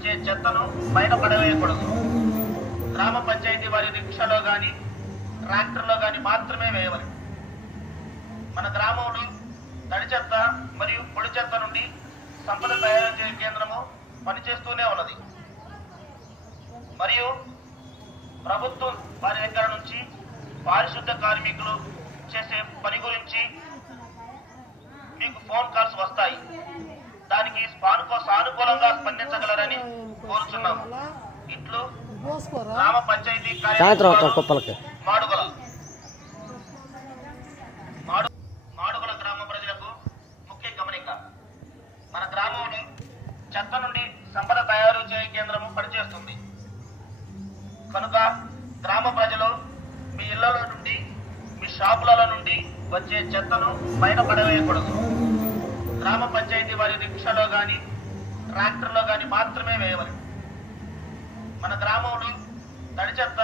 వచ్చే చెత్తను బయట పడవేయకూడదు. గ్రామ పంచాయతీ వారి రిక్షాలో గాని ట్రాక్టర్లో గాని మాత్రమే వేయవలెను. మన గ్రామంలో తడి చెత్త మరియు పొడి చెత్త నుండి సంపద తయారు చేసే కేంద్రము పనిచేస్తూనే ఉన్నది. మరియు ప్రభుత్వం వారి దగ్గర నుంచి పారిశుద్ధ కార్మికులు చేసే పని గురించి మీకు ఫోన్ కాల్స్ వస్తాయి. దానికి సానుకూలంగా స్పందించగలరని కోరుచున్నాము. ఇట్లు గ్రామ పంచాయతీ మాడుగుల గ్రామ ప్రజలకు ముఖ్య గమనిక. మన గ్రామంలో చెత్త నుండి సంపద తయారు చేయ కేంద్రము పనిచేస్తుంది కనుక గ్రామ ప్రజలు మీ ఇళ్లలో నుండి మీ షాపులలో నుండి వచ్చే చెత్తను బయట పడవేయకూడదు. గ్రామ పంచాయతీ వారి రిక్షాలో గాని ట్రాక్టర్లో గాని మాత్రమే వేయవలెను. మన గ్రామంలో తడి చెత్త